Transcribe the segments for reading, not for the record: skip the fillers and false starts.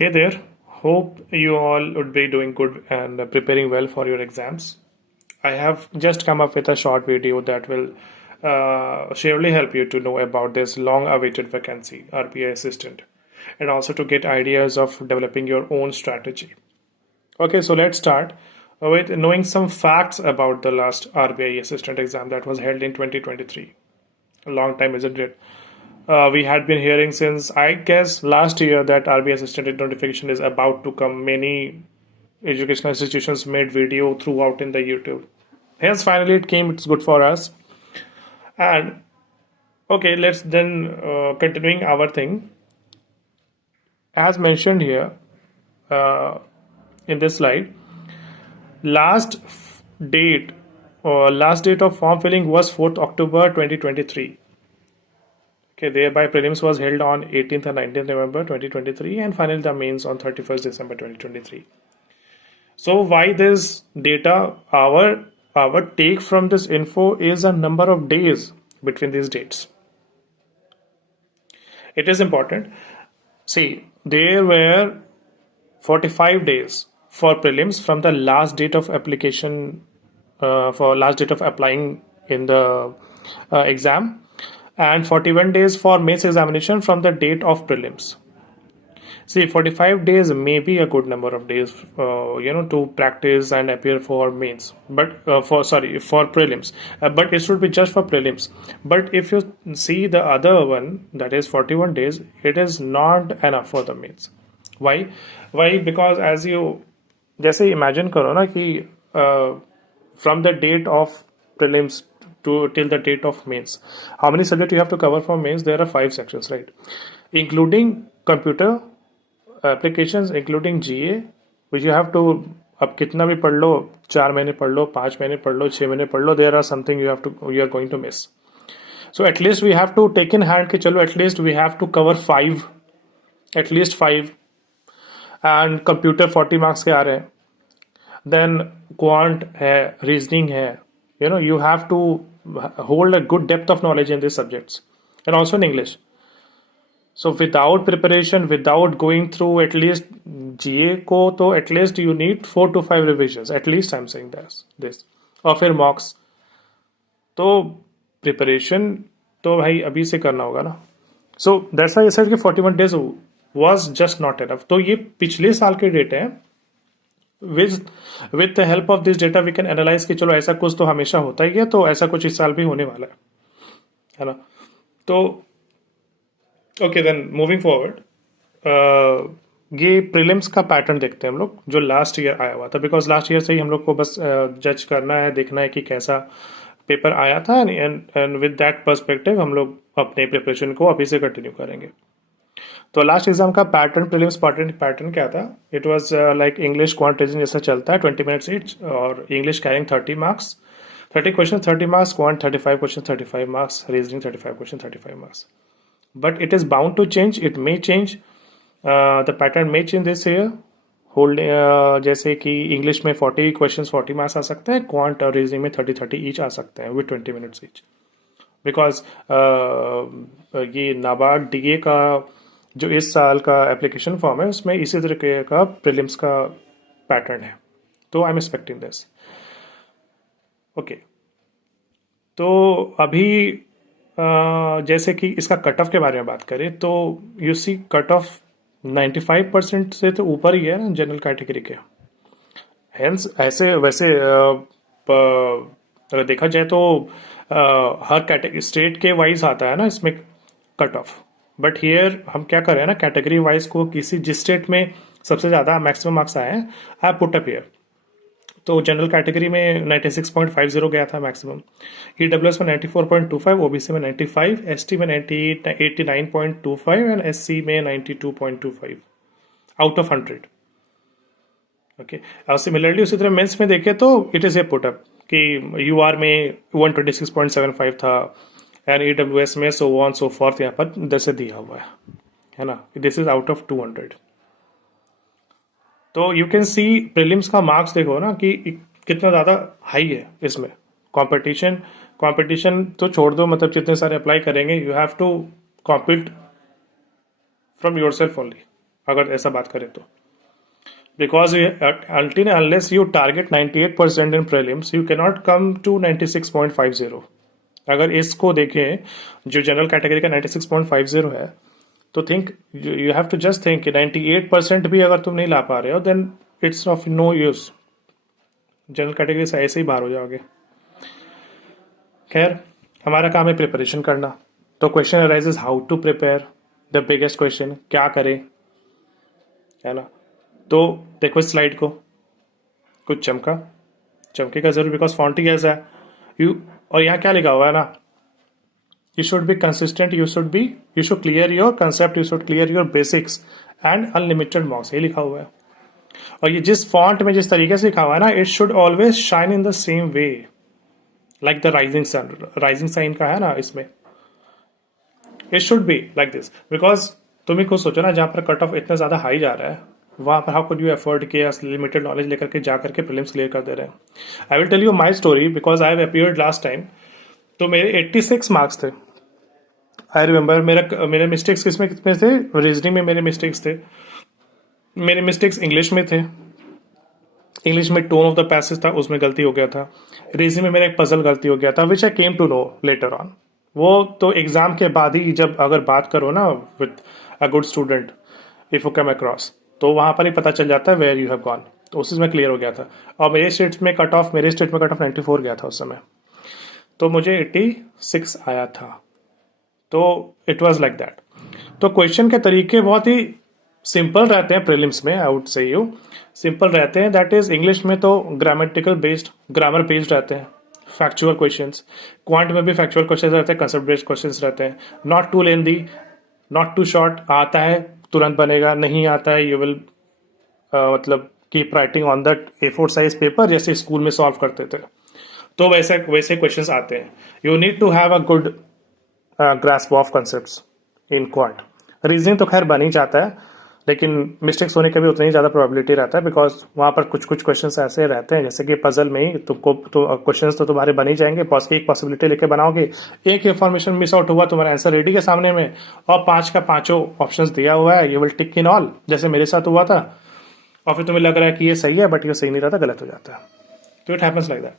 Hey there, hope you all would be doing good and preparing well for your exams. I have just come up with a short video that will surely help you to know about this long awaited vacancy, RBI assistant, and also to get ideas of developing your own strategy. Okay, so let's start with knowing some facts about the last RBI assistant exam that was held in 2023. A long time, isn't it? We had been hearing since I guess last year that RBI assistant notification is about to come. Many educational institutions made video throughout in the YouTube. Hence, finally it came. It's good for us. And okay, let's then continuing our thing. As mentioned here uh, in this slide, last date last date of form filling was 4th October 2023. Okay, thereby prelims was held on 18th and 19th November 2023 and finally the mains on 31st December 2023. So why this data? Our take from this info is a number of days between these dates. It is important. See, there were 45 days for prelims from the last date of application for last date of applying in the exam, and 41 days for mains examination from the date of prelims. See, 45 days may be a good number of days, to practice and appear for mains, but for prelims. But it should be just for prelims. But if you see the other one, that is 41 days, it is not enough for the mains. Why? Why? Because as you, जैसे imagine करो ना कि from the date of prelims to till the date of mains, how many subjects you have to cover for mains? There are 5 sections, right? Including computer applications, including GA, which you have to, अब कितना भी पढ़ लो, 4 महीने पढ़ लो, 5 महीने पढ़ लो, 6 महीने पढ़ लो, there are something you are going to miss. So at least we have to take in hand कि चलो at least we have to cover 5, at least 5, and computer 40 marks के आ रहे हैं, then quant है, reasoning है, you have to hold a good depth of knowledge in these subjects, and also in English. So without preparation, without going through at least GA को, तो at least you need 4 to 5 revisions. At least I'm saying this. और फिर mocks. तो preparation तो भाई अभी से करना होगा ना. So that's why I said कि 41 days was just not enough. तो ये पिछले साल के डेटा हैं. With the help of this data we can analyze कि चलो ऐसा कुछ तो हमेशा होता ही है, तो ऐसा कुछ इस साल भी होने वाला है ना. तो ओके देन मूविंग फॉरवर्ड, ये प्रीलिम्स का पैटर्न देखते हैं हम लोग जो लास्ट ईयर आया हुआ था, बिकॉज लास्ट ईयर से ही हम लोग को बस जज करना है, देखना है कि कैसा पेपर आया था, एंड विद दैट पर्सपेक्टिव हम लोग अपने प्रिपरेशन को अभी से कंटिन्यू करेंगे. तो लास्ट एग्जाम का पैटर्न, प्रीलिम्स पैटर्न क्या था? It was like English quant reasoning जैसा चलता है, 20 मिनट्स ईच, और English carrying 30 marks, 30 question 30 marks, quant 35 question 35 marks, reasoning 35 question 35 marks. But it is bound to change. It may change. The pattern may change this year. जैसे कि English में 40 questions 40 marks आ सकते हैं, quant और reasoning में 30 each आ सकते हैं with 20 minutes each. Because ये नाबार्ड डीए का जो इस साल का एप्लीकेशन फॉर्म है उसमें इसी तरीके का प्रीलिम्स का पैटर्न है. तो I am expecting this. Okay, तो अभी जैसे कि इसका कट ऑफ के बारे में बात करें तो यू सी कट ऑफ 95% से तो ऊपर ही है ना जनरल कैटेगरी के. हेंस ऐसे वैसे अगर देखा जाए तो हर कैटेगरी स्टेट के वाइज आता है ना इसमें कट ऑफ. बट हियर हम क्या कर रहे हैं ना, कैटेगरी वाइज को किसी जिस स्टेट में सबसे ज़्यादा मैक्सिमम मार्क्स आए हैं आई पुट अप हियर. तो जनरल कैटेगरी में 96.50 गया था मैक्सिमम, ईडब्ल्यूएस में 94.25, ओबीसी में 95, एसटी में 89.25 एंड एससी में 92.25 आउट ऑफ 100. ओके, और सिमिलरली उसी तरह मेंस में देखें तो इट इज ए पुटअप कि यूआर में 126.75 था एंड ईडब्ल्यूएस में सो ऑन सो फॉर्थ यहाँ पर 10 से दिया हुआ है ना. This is out of 200. तो यू कैन सी प्रीलिम्स का मार्क्स देखो ना कि कितना ज़्यादा हाई है इसमें. कंपटीशन तो छोड़ दो, मतलब जितने सारे अप्लाई करेंगे you have to compete from yourself only. अगर ऐसा बात करें तो, because until and unless you target 98% in prelims you cannot come to 96.50. अगर इसको देखें जो जनरल कैटेगरी का 96.50 है, तो think you have to just think कि 98% भी अगर तुम नहीं ला पा रहे हो then it's of no use, general category से ऐसे ही बाहर हो जाओगे। खैर, हमारा काम है प्रिपरेशन करना। तो question arises how to prepare, the biggest question क्या करें, है ना। तो देखो इस स्लाइड को, कुछ चमकेगा जरूर बिकॉज फॉन्ट ही ऐसा है यू, और यहाँ क्या लिखा हुआ है ना, you should be consistent, you should clear your concept, you should clear your basics and unlimited marks, ये लिखा हुआ है। और ये जिस फॉन्ट में जिस तरीके से लिखा हुआ है ना, it should always shine in the same way like the rising sun, rising sign का है ना इसमें, it should be like this. Because तुम ही खुद सोचो ना, जहां पर कट ऑफ इतना ज्यादा हाई जा रहा है वहां पर हाउ कुड यू एफोर्ड किया लिमिटेड नॉलेज लेकर के जा करके प्रीलिम्स क्लियर कर दे रहे हैं। I will tell you my story because I have appeared last time. तो मेरे 86 मार्क्स थे, आई रिमेंबर। मेरे मिस्टेक्स कितने थे, रीजनिंग में मेरे मिस्टेक्स थे, मेरे मिस्टेक्स इंग्लिश में थे, इंग्लिश में टोन ऑफ द पैसेज था उसमें गलती हो गया था, रीजनिंग में मेरा एक पजल गलती हो गया था which I came to know later on. वो तो एग्जाम के बाद ही जब अगर बात करो ना with a good student if you come across, तो वहां पर ही पता चल जाता है वेयर यू हैव गॉन। तो उसी में क्लियर हो गया था। और मेरे स्टेट में कट ऑफ 94 गया था उस समय, तो मुझे 86 आया था। तो इट वाज लाइक दैट। तो क्वेश्चन के तरीके बहुत ही सिंपल रहते हैं प्रीलिम्स में, I would say you simple रहते हैं। दैट इज इंग्लिश में तो ग्रामेटिकल बेस्ड, ग्रामर बेस्ड रहते हैं, फैक्चुअल क्वेश्चंस। क्वांट में भी फैक्चुअल क्वेश्चंस रहते हैं, कंसेप्ट बेस्ड क्वेश्चंस रहते हैं। Not too lengthy, not too short. आता है तुरंत बनेगा, नहीं आता है यू विल मतलब keep writing on that A4 size paper जैसे स्कूल में सॉल्व करते थे। तो वैसे वैसे क्वेश्चंस आते हैं। You need to have a good grasp of concepts in quant. Reasoning तो खैर बन ही जाता है, लेकिन मिस्टेक्स होने का भी उतनी ज़्यादा प्रोबेबिलिटी रहता है बिकॉज वहाँ पर कुछ कुछ क्वेश्चंस ऐसे रहते हैं जैसे कि पजल में ही तुमको तो क्वेश्चंस तो तुम्हारे बन ही जाएंगे। एक पॉसिबिलिटी लेके बनाओगे, एक इन्फॉर्मेशन मिस आउट हुआ, तुम्हारा आंसर रेडी के सामने में और 5 का 5 ऑप्शंस दिया हुआ है, you will tick in all, जैसे मेरे साथ हुआ था। और फिर तुम्हें लग रहा है कि ये सही है बट ये सही नहीं रहता, गलत हो जाता है। तो इट हैपेंस लाइक दैट।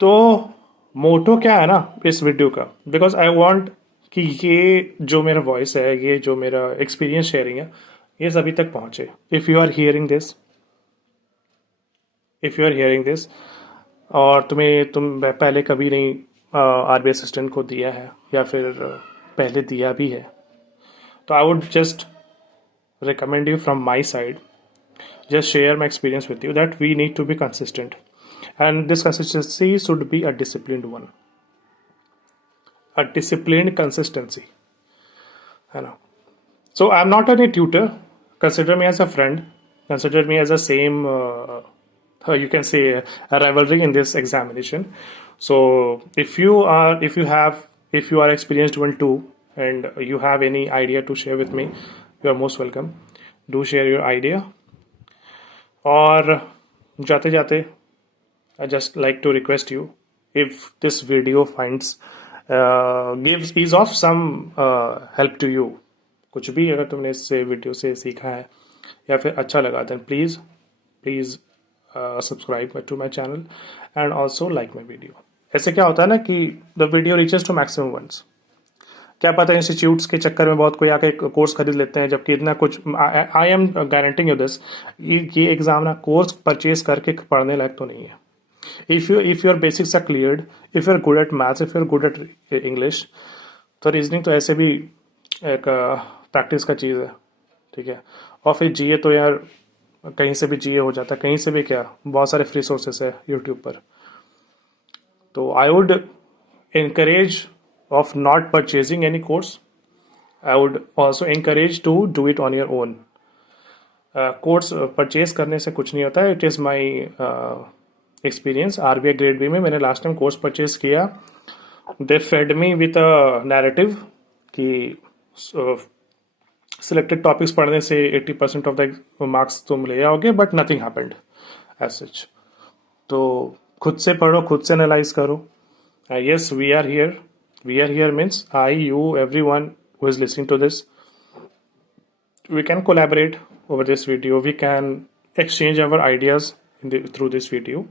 तो मोटो क्या है ना इस वीडियो का, बिकॉज आई वॉन्ट कि ये जो मेरा वॉइस है, ये जो मेरा एक्सपीरियंस शेयरिंग है, ये सभी तक पहुंचे। If you are hearing this, if you are hearing this और तुम पहले कभी नहीं आरबीआई असिस्टेंट को दिया है या फिर पहले दिया भी है, तो I would just recommend you from my side, just share my experience with you that we need to be consistent, and this consistency should be a disciplined one, a disciplined consistency, है ना। So I'm not any tutor, consider me as a friend, consider me as a same you can say a rivalry in this examination. So if you are experienced one too and you have any idea to share with me, you are most welcome. Do share your idea. और जाते जाते I just like to request you, if this video gives ease of some help to you, कुछ भी अगर तुमने इस video से सीखा है या फिर अच्छा लगा, then please subscribe to my channel and also like my video. ऐसे क्या होता है ना कि the video reaches to maximum ones. क्या पता इंस्टीट्यूट्स के चक्कर में बहुत कोई आके कोर्स खरीद लेते हैं, जबकि इतना कुछ I am guaranteeing you this, ये एग्जाम ना कोर्स परचेज करके पढ़ने लायक तो नहीं है। If your basics are cleared, if you are good at maths, if you are good at English, तो रीजनिंग तो ऐसे भी एक प्रैक्टिस का चीज़ है, ठीक है। और फिर जीए तो यार कहीं से भी जीए हो जाता है, कहीं से भी क्या, बहुत सारे फ्री सोर्सेस है यूट्यूब पर। तो I would encourage of not purchasing any course. I would also encourage to do it on your own. Course purchase करने से कुछ नहीं होता है। It is my experience. RBI grade B में मैंने लास्ट टाइम कोर्स परचेज किया, they fed me with a narrative कि सिलेक्टेड टॉपिक्स पढ़ने से 80% ऑफ द मार्क्स तुम ले आओगे, but nothing happened as such. तो खुद से पढ़ो, खुद से एनालाइज करो। Yes, we are here. We are here means I, you, everyone who is listening to this. we can collaborate over this video. We can exchange our ideas through this video.